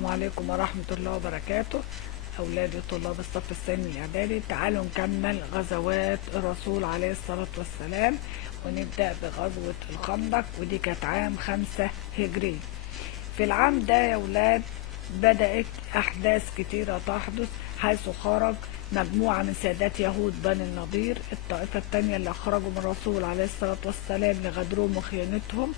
السلام عليكم ورحمة الله وبركاته. أولادي طلاب الصف الثاني الإعدادي، تعالوا نكمل غزوات الرسول عليه الصلاة والسلام، ونبدأ بغزوة الخندق، ودي كانت عام 5 هجري. في العام ده يا أولاد بدأت أحداث كتيرة تحدث، حيث خرج مجموعة من سادات يهود بني النضير، الطائفة الثانية اللي أخرجوا من الرسول عليه الصلاة والسلام لغدرهم وخيانتهم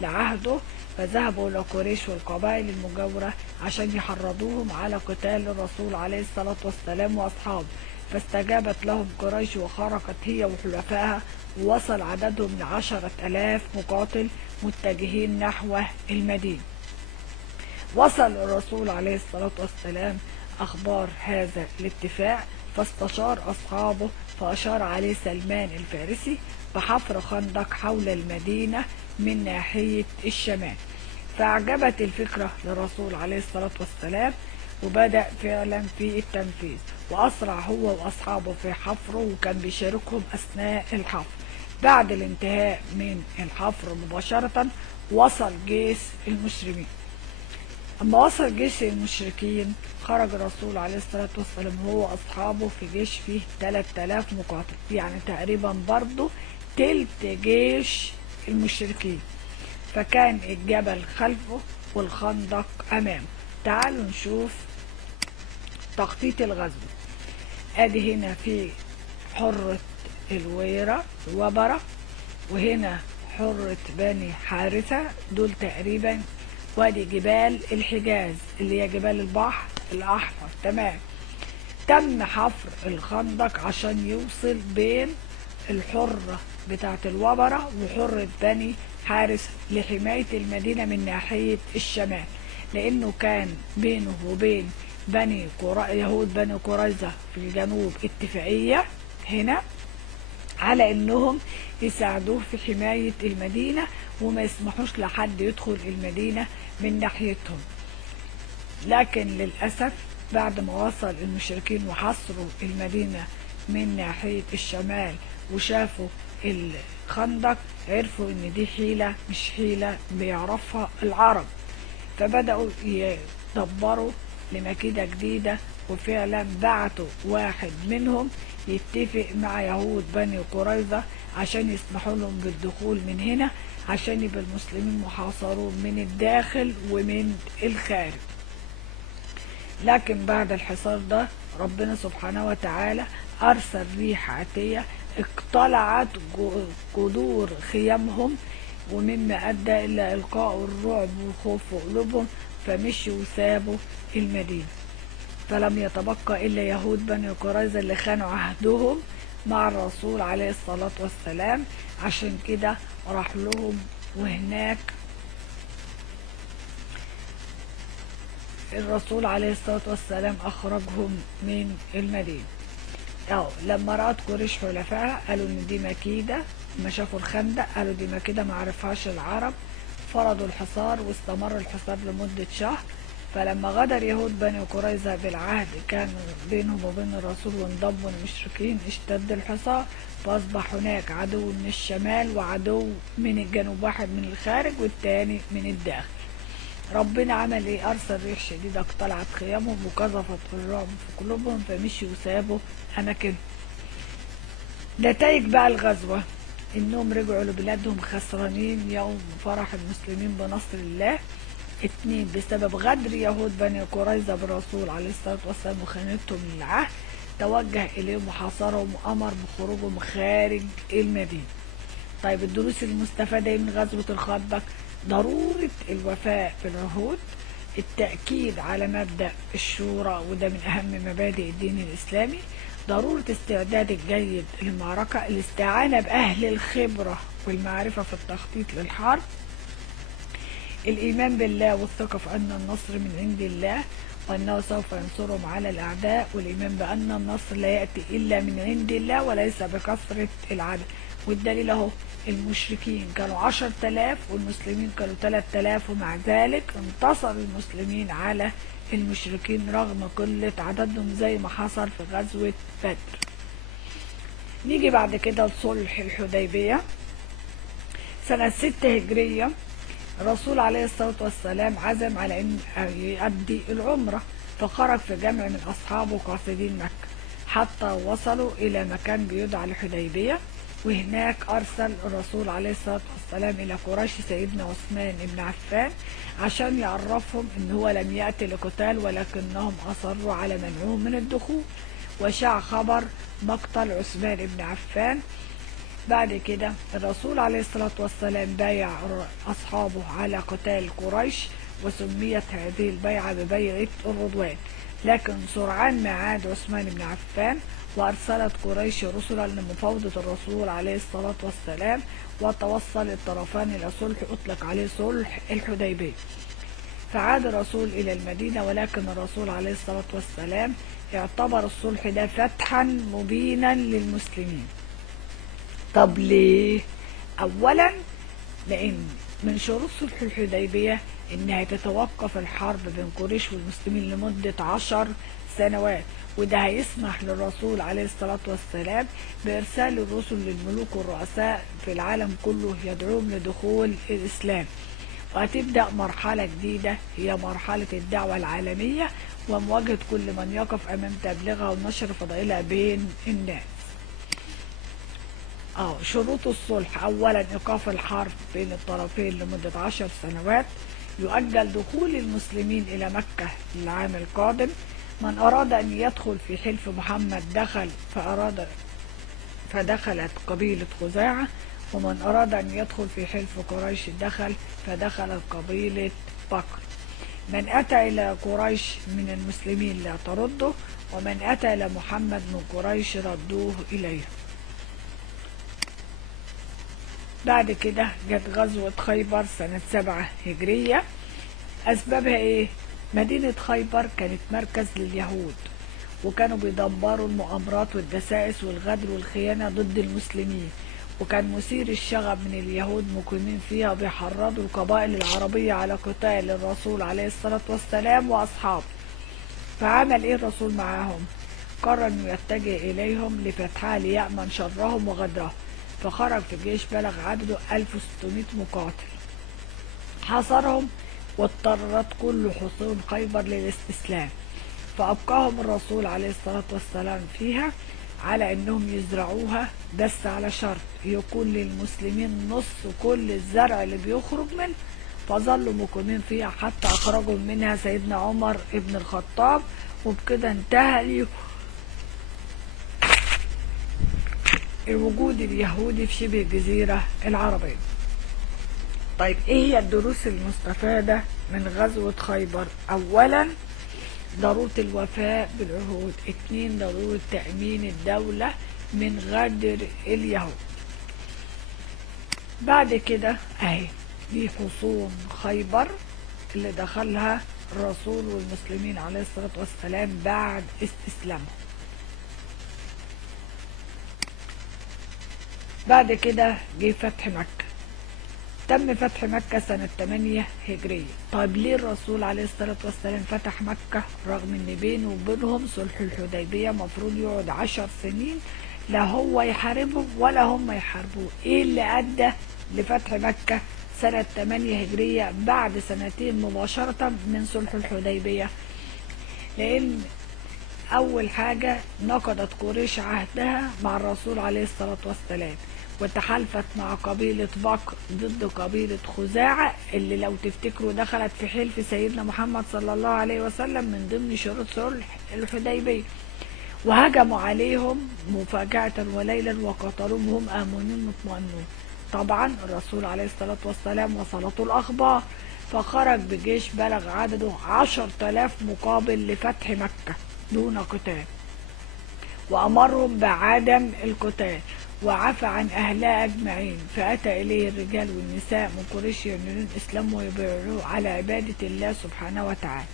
لعهده، فذهبوا إلى قريش والقبائل المجاورة عشان يحرضوهم على قتال الرسول عليه الصلاة والسلام وأصحابه، فاستجابت لهم قريش وخرجت هي وحلفائها، ووصل عددهم ل10,000 مقاتل متجهين نحو المدينة. وصل الرسول عليه الصلاة والسلام أخبار هذا الاتفاق، فاستشار أصحابه، فأشار عليه سلمان الفارسي بحفر خندق حول المدينة من ناحية الشمال، فأعجبت الفكرة للرسول عليه الصلاة والسلام، وبدأ فعلا في التنفيذ، وأسرع هو وأصحابه في حفره، وكان بيشاركهم أثناء الحفر. بعد الانتهاء من الحفر مباشرة وصل جيش المسلمين. أما وصل جيش المشركين خرج الرسول عليه الصلاة والسلام هو وأصحابه في جيش فيه 3000 مقاتل، يعني تقريبا برضه تلت جيش المشركين، فكان الجبل خلفه والخندق أمامه. تعالوا نشوف تخطيط الغزو. ادي هنا في حرة الوبرة، وهنا حرة بني حارثة، دول تقريبا وادي جبال الحجاز اللي هي جبال البحر الأحمر. تمام. تم حفر الخندق عشان يوصل بين الحرة بتاعة الوبرة وحرة بني حارثة لحماية المدينة من ناحية الشمال، لأنه كان بينه وبين يهود بني قريظة في الجنوب اتفاقية هنا على انهم يساعدوه في حماية المدينة وما يسمحوش لحد يدخل المدينة من ناحيتهم. لكن للأسف بعد ما وصل المشركين وحصروا المدينة من ناحية الشمال وشافوا الخندق، عرفوا ان دي حيلة مش حيلة بيعرفها العرب، فبدأوا يدبروا لمكيدة جديدة، وفعلا بعتوا واحد منهم يتفق مع يهود بني قريظة عشان يسمحوا لهم بالدخول من هنا، عشان يبقى المسلمين محاصرون من الداخل ومن الخارج. لكن بعد الحصار ده ربنا سبحانه وتعالى أرسل ريح عاتية اقتلعت جذور خيامهم، ومما أدى إلى إلقاء الرعب والخوف في قلوبهم، فمشوا وسابوا المدينة، فلم يتبقى إلا يهود بني قريظة اللي خانوا عهدهم مع الرسول عليه الصلاة والسلام. عشان كده راح لهم، وهناك الرسول عليه الصلاة والسلام أخرجهم من المدينة. لما رأت قريش حلفائها قالوا إن دي مكيدة، لما شافوا الخندق قالوا دي مكيدة ما عرفهاش العرب، فرضوا الحصار واستمر الحصار لمدة شهر. فلما غدر يهود بني قريظة بالعهد كان بينهم وبين الرسول وانضموا المشركين، اشتد الحصار، فأصبح هناك عدو من الشمال وعدو من الجنوب، واحد من الخارج والتاني من الداخل. ربنا عمل ايه؟ أرسل ريح شديدة اقتلعت خيامهم وقذفت الرعب في قلوبهم، فمشوا وسابوا أماكنهم. نتائج بقى الغزوة إنهم رجعوا لبلادهم خسرانين يوم فرح المسلمين بنصر الله. 2 بسبب غدر يهود بني قريظة بالرسول عليه الصلاة والسلام وخيانتهم للعهد، توجه إليهم وحاصرهم وأمر بخروجهم خارج المدينة. طيب الدروس المستفادة من غزوة الخندق: ضرورة الوفاء بالعهود، التأكيد على مبدأ الشورى وده من أهم مبادئ الدين الإسلامي، ضرورة استعداد الجيد للمعركة، الاستعانة بأهل الخبرة والمعرفة في التخطيط للحرب، الإيمان بالله والثقة في أن النصر من عند الله وأنه سوف ينصرهم على الأعداء، والإيمان بأن النصر لا يأتي إلا من عند الله وليس بكثرة العدد. والدليل أهو، المشركين كانوا 10,000 والمسلمين كانوا 3000، ومع ذلك انتصر المسلمين على المشركين رغم قلة عددهم زي ما حصل في غزوة بدر. نيجي بعد كده لصلح الحديبية سنة 6 هجرية. الرسول عليه الصلاة والسلام عزم على أن يؤدي العمرة، فخرج في جمع من أصحابه قاصدين مكة حتى وصلوا إلى مكان بيدعى الحديبية، وهناك أرسل الرسول عليه الصلاة والسلام إلى قريش سيدنا عثمان بن عفان عشان يعرفهم إن هو لم يأتي لقتال، ولكنهم أصروا على منعهم من الدخول، وشاع خبر مقتل عثمان بن عفان. بعد كده الرسول عليه الصلاة والسلام بايع أصحابه على قتال قريش، وسميت هذه البيعة ببيعة الرضوان. لكن سرعان ما عاد عثمان بن عفان، وأرسلت قريش رسلا لمفاوضة الرسول عليه الصلاة والسلام، وتوصل الطرفان إلى صلح أطلق عليه صلح الحديبية. فعاد الرسول إلى المدينة، ولكن الرسول عليه الصلاة والسلام اعتبر الصلح ده فتحا مبينا للمسلمين. طب ليه؟ أولا لأن من شروط صلح الحديبية إنها تتوقف الحرب بين قريش والمسلمين لمدة 10 سنوات، وده هيسمح للرسول عليه الصلاة والسلام بإرسال الرسل للملوك والرؤساء في العالم كله يدعوهم لدخول الإسلام. وهتبدأ مرحلة جديدة هي مرحلة الدعوة العالمية، ومواجهة كل من يقف أمام تبليغها ونشر فضائلها بين الناس. شروط الصلح: أولا إيقاف الحرب بين الطرفين لمدة 10 سنوات، يؤجل دخول المسلمين إلى مكة العام القادم، من أراد أن يدخل في حلف محمد دخل فدخلت قبيلة خزاعة، ومن أراد أن يدخل في حلف قريش دخل فدخلت قبيلة بكر. من أتى إلى قريش من المسلمين لا ترده، ومن أتى إلى محمد من قريش ردوه إليه. بعد كده جت غزوة خيبر سنة 7 هجرية. أسبابها إيه؟ مدينة خيبر كانت مركز لليهود، وكانوا بيدبروا المؤامرات والدسائس والغدر والخيانة ضد المسلمين، وكان مثير الشغب من اليهود مقيمين فيها بيحرضوا القبائل العربية على قتال الرسول عليه الصلاة والسلام وأصحابه. فعمل إيه الرسول معاهم؟ قرر إنه يتجه إليهم لفتحها ليأمن شرهم وغدرهم، فخرج في جيش بلغ عدده 1600 مقاتل، حاصرهم واضطرت كل حصون خيبر للاستسلام، فأبقاهم الرسول عليه الصلاة والسلام فيها على أنهم يزرعوها، بس على شرط يكون للمسلمين نص كل الزرع اللي بيخرج منه. فظلوا مقيمين فيها حتى أخرجوا منها سيدنا عمر ابن الخطاب، وبكده انتهى الوجود اليهودي في شبه الجزيرة العربية. طيب ايه هي الدروس المستفادة من غزوة خيبر؟ اولا ضرورة الوفاء بالعهود. 2 ضرورة تأمين الدولة من غدر اليهود. بعد كده اهي دي حصون خيبر اللي دخلها الرسول والمسلمين عليه الصلاة والسلام بعد استسلامهم. بعد كده جه فتح مكة. تم فتح مكة سنة 8 هجرية. طيب ليه الرسول عليه الصلاة والسلام فتح مكة رغم ان بينه وبينهم صلح الحديبية مفروض يقعد 10 سنين، لا هو يحاربهم ولا هم يحاربوه؟ ايه اللي ادى لفتح مكة سنة 8 هجرية بعد 2 سنين مباشرة من صلح الحديبية؟ لان اول حاجة نقضت قريش عهدها مع الرسول عليه الصلاة والسلام، وتحالفت مع قبيلة بكر ضد قبيلة خزاعة اللي لو تفتكروا دخلت في حلف سيدنا محمد صلى الله عليه وسلم من ضمن شروط صلح الحديبية، وهجموا عليهم مفاجأة وليلا وقتلوهم وهم آمنين مطمئنون. طبعا الرسول عليه الصلاة والسلام وصلته الأخبار، فخرج بجيش بلغ عدده 10,000 مقابل لفتح مكة دون قتال، وأمرهم بعدم القتال وعفى عن أهلها أجمعين. فأتى إليه الرجال والنساء من قريش يعلنون إسلامهم ويبايعوه على عبادة الله سبحانه وتعالى.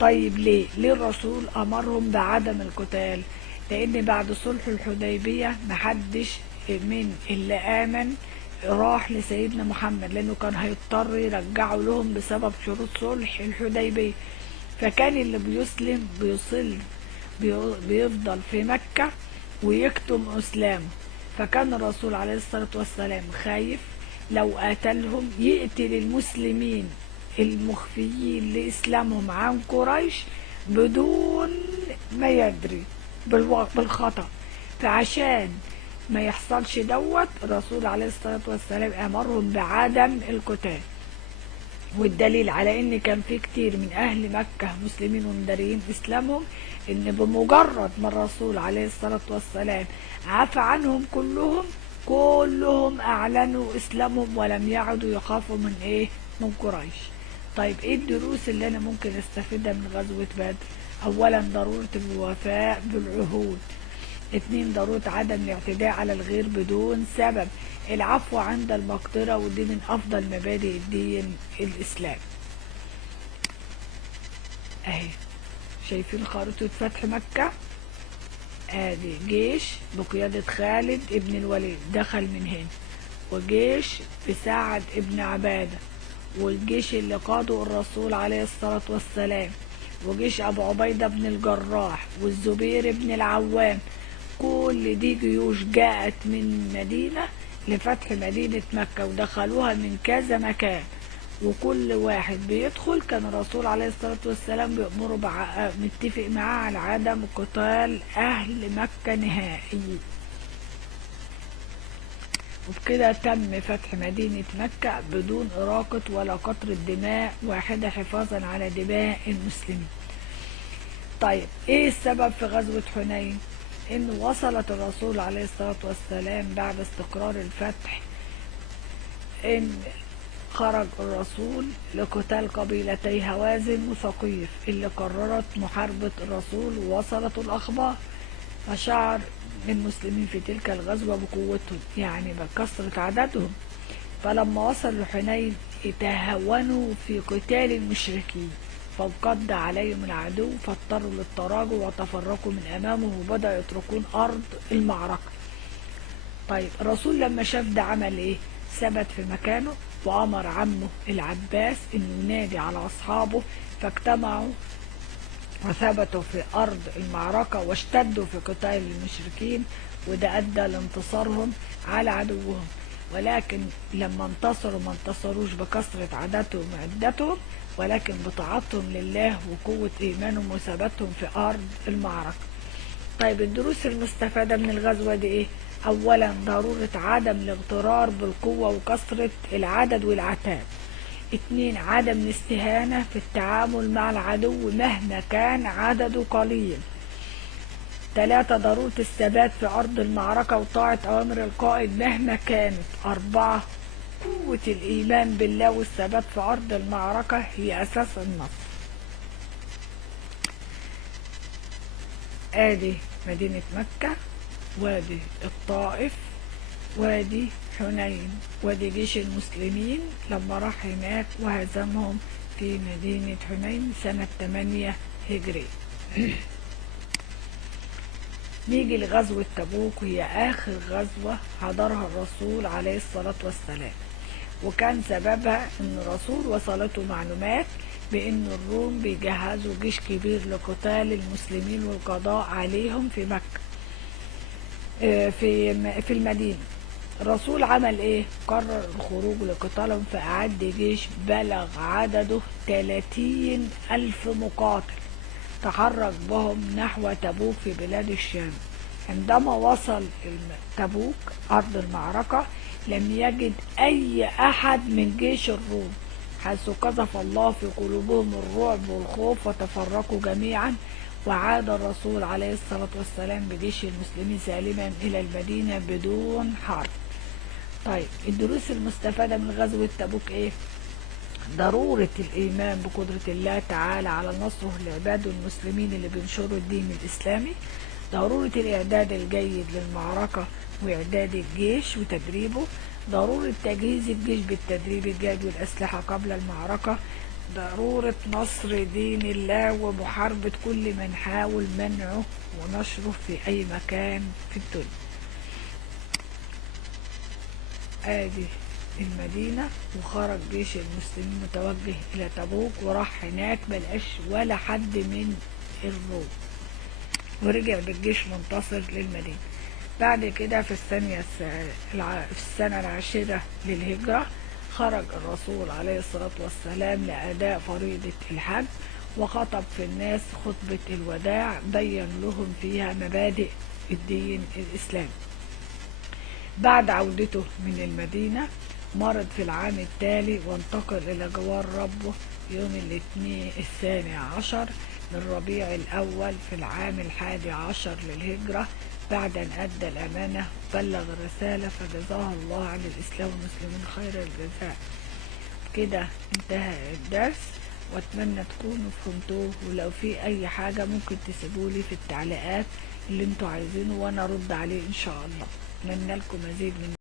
طيب ليه الرسول أمرهم بعدم القتال؟ لأن بعد صلح الحديبية محدش من اللي آمن راح لسيدنا محمد، لأنه كان هيضطر يرجعوا لهم بسبب شروط صلح الحديبية، فكان اللي بيسلم بيفضل في مكة ويكتم إسلامه. فكان الرسول عليه الصلاة والسلام خايف لو قاتلهم يقتل المسلمين المخفيين لإسلامهم عن قريش بدون ما يدري بالخطأ. فعشان ما يحصلش دوت الرسول عليه الصلاة والسلام أمرهم بعدم القتال. والدليل على ان كان في كتير من اهل مكة مسلمين ومدارين اسلامهم، ان بمجرد ما الرسول عليه الصلاة والسلام عفى عنهم كلهم اعلنوا اسلامهم ولم يعدوا يخافوا من ايه؟ من قريش. طيب ايه الدروس اللي انا ممكن استفيدها من غزوة بدر؟ اولا ضرورة الوفاء بالعهود. 2 ضرورة عدم الاعتداء على الغير بدون سبب. العفو عند المقدرة، ودي من أفضل مبادئ الدين الإسلام. أهي شايفين خريطة فتح مكة؟ ادي جيش بقيادة خالد ابن الوليد دخل من هنا، وجيش بسعد ابن عبادة، والجيش اللي قاده الرسول عليه الصلاة والسلام، وجيش أبو عبيدة بن الجراح، والزبير بن العوام. كل دي جيوش جاءت من مدينة لفتح مدينة مكة، ودخلوها من كذا مكان، وكل واحد بيدخل كان الرسول عليه الصلاة والسلام بيأمره متفق معاه على عدم قتال أهل مكة نهائي. وبكده تم فتح مدينة مكة بدون إراقة ولا قطرة دماء واحدة حفاظا على دماء المسلمين. طيب ايه السبب في غزوة حنين؟ ان وصلت الرسول عليه الصلاة والسلام بعد استقرار الفتح ان خرج الرسول لقتال قبيلتي هوازن وثقيف اللي قررت محاربة الرسول، ووصلت الأخبار فشعر المسلمين في تلك الغزوة بقوتهم، يعني بكثرة عددهم. فلما وصلوا حنين يتهاونوا في قتال المشركين، فانقض عليهم العدو فاضطروا للتراجع وتفرقوا من أمامه وبدأوا يتركون أرض المعركة. طيب الرسول لما شاف ده عمل ايه؟ ثبت في مكانه وأمر عمه العباس انه ينادي على أصحابه، فاجتمعوا وثبتوا في أرض المعركة واشتدوا في قتال المشركين، وده أدى لانتصارهم على عدوهم. ولكن لما انتصروا ما انتصروش بكثرة عددهم وعدتهم، ولكن بطاعتهم لله وقوة إيمانهم وثباتهم في أرض المعركة. طيب الدروس المستفادة من الغزوة دي إيه؟ أولا ضرورة عدم الاغترار بالقوة وكثرة العدد والعتاد. 2 عدم الاستهانة في التعامل مع العدو مهما كان عدده قليل. 3 ضرورة الثبات في أرض المعركة وطاعة أوامر القائد مهما كانت. 4 قوة الإيمان بالله والثبات في أرض المعركة هي أساس النصر. آدي مدينة مكة، وادي الطائف، وادي حنين، وادي جيش المسلمين لما راح هناك وهزمهم في مدينة حنين سنة 8 هجري. نيجي لغزوة تبوك، وهي آخر غزوة حضرها الرسول عليه الصلاة والسلام، وكان سببها ان الرسول وصلته معلومات بان الروم بيجهزوا جيش كبير لقتال المسلمين والقضاء عليهم في مكة في المدينة. الرسول عمل ايه؟ قرر الخروج لقتالهم، فأعد جيش بلغ عدده 30,000 مقاتل تحرك بهم نحو تبوك في بلاد الشام. عندما وصل تبوك أرض المعركة لم يجد أي أحد من جيش الروم، حيث قذف الله في قلوبهم الرعب والخوف وتفرقوا جميعا، وعاد الرسول عليه الصلاة والسلام بجيش المسلمين سالما إلى المدينة بدون حرب. طيب الدروس المستفادة من غزوة تبوك إيه؟ ضرورة الإيمان بقدرة الله تعالى على نصره لعباده المسلمين اللي بينشروا الدين الإسلامي. ضرورة الإعداد الجيد للمعركة وإعداد الجيش وتدريبه. ضرورة تجهيز الجيش بالتدريب الجيد والأسلحة قبل المعركة. ضرورة نصر دين الله ومحاربة كل من حاول منعه ونشره في أي مكان في الدنيا. آدي المدينة، وخرج جيش المسلمين متوجه إلى تبوك، وراح هناك ملقاش ولا حد من الروم، ورجع بالجيش منتصر للمدينة. بعد كده في في السنة العاشرة للهجرة خرج الرسول عليه الصلاة والسلام لأداء فريضة الحج، وخطب في الناس خطبة الوداع بين لهم فيها مبادئ الدين الإسلامي. بعد عودته من المدينة مرض في العام التالي، وانتقل إلى جوار ربه يوم الاثنين 12 من ربيع الأول في العام 11 للهجرة، بعد أن أدى الأمانة وبلغ الرسالة، فجزاه الله عن الإسلام والمسلمين خير الجزاء. كده انتهى الدرس، واتمنى تكونوا فهمتوه، ولو في أي حاجة ممكن تسيبولي في التعليقات اللي انتوا عايزينه وانا ارد عليه ان شاء الله. اتمنى لكم مزيد من